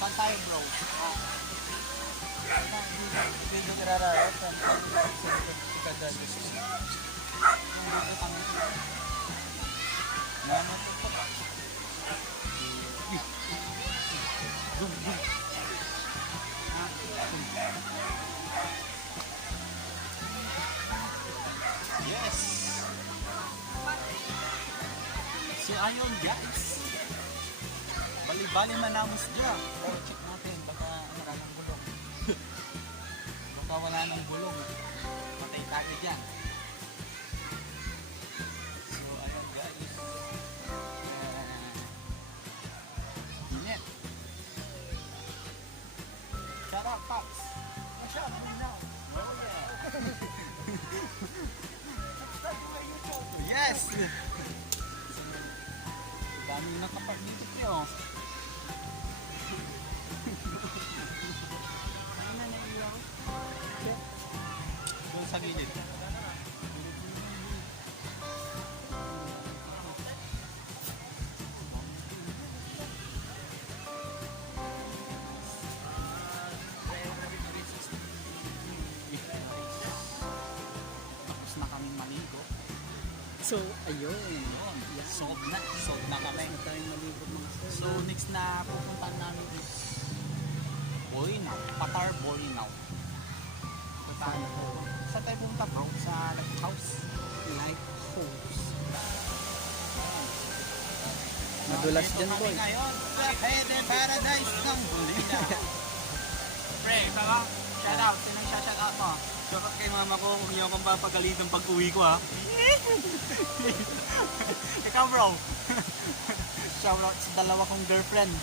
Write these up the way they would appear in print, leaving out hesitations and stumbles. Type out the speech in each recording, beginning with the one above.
Saan tayo bro? Video kirararap sa Kadagos. Dito kami. Mama to pa. Yes! So ayun guys. Bali-bali manamos dyan. Pero check natin, baka wala ng gulong. Baka wala ng gulong. Patay tayo dyan. So, ayan guys. Init. Shut up, Pops. Shut up now. Oh yeah. Yes! Daming nakapag dito kayo. Doon sa gilid. Tapos na kaming maligo. So, ayun. Sold na kami. So, next na pupuntahan namin is Borinao. Patar Borinao. Saan ako? Saan tayo pumunta bro? Sa lighthouse? Lighthouse. Madulas Dito dyan kami boy. ngayon sa Eden Paradise ng Bulina. Pre, ito ka? Shout out. Sinang shout out mo? Shout out kay mama ko kung hindi akong papagalitan pag uwi ko ha. Ikaw bro. Shout out sa dalawa kong girlfriend.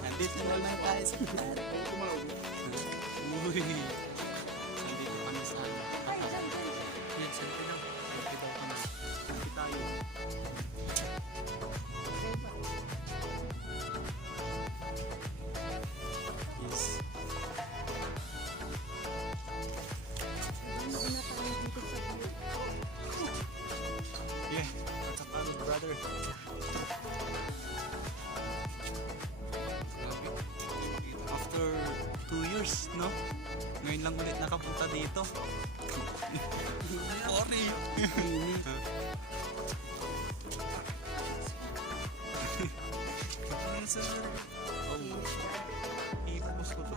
Nandito naman tayo sa Uy. Nandito kami sa Yan, selfie daw. Selfie daw kami. Selfie tayo. Yes. Yeah, that's a follow brother. After 2 years, no? Ngayon lang ulit nakapunta dito. Sorry. Oh. Ipapos ko to.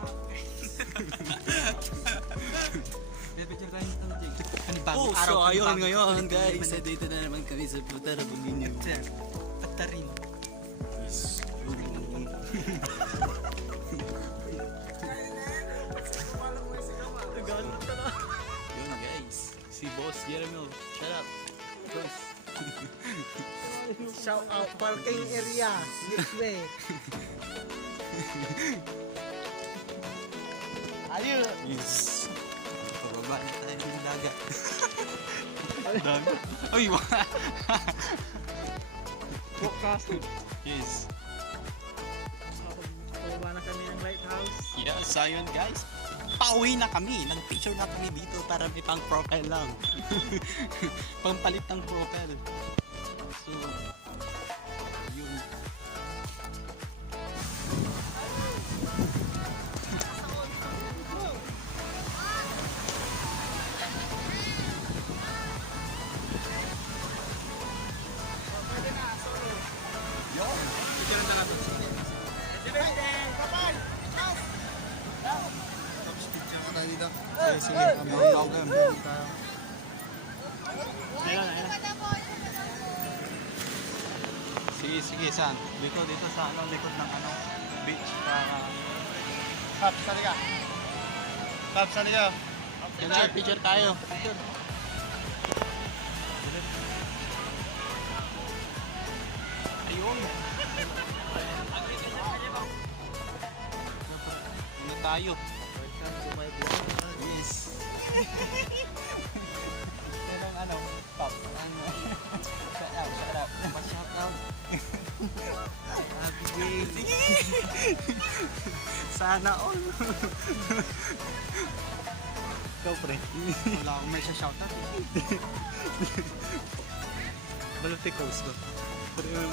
Picture tayo nito, Jake. Oh, so ayun ngayon guys, dito na naman kami sa Putar Bolinao. Patarin. Yun guys, si Boss Jeremy, shut up. Close. Shout out parking area. Libre. Ayun! Yes. Pababa na tayo ng dagat. Dagat? Ay, wala. Podcast. Yes. Pababa na kami ng lighthouse. Yes, ayun guys. Pauwi na kami. Nag-picture na kami dito para may pang profile lang. Pampalit ng profile. So, yun. Picture na natin. Sige, sige. Welcome. Ayun, ayun. Sige, sige, saan? Dito sa ano, likod ng ano, beach para... Paps, sali ka. Paps, sali ka. Picture tayo. Picture. Ayun. Ano tayo? Welcome to my vlog. Yes. Yan ang ano, Paps. Shout out, shout out. Pa-shout out. Happy day. Sana all. Ikaw, pre. Wala akong may shout out. Balot coast ba? Pero yun,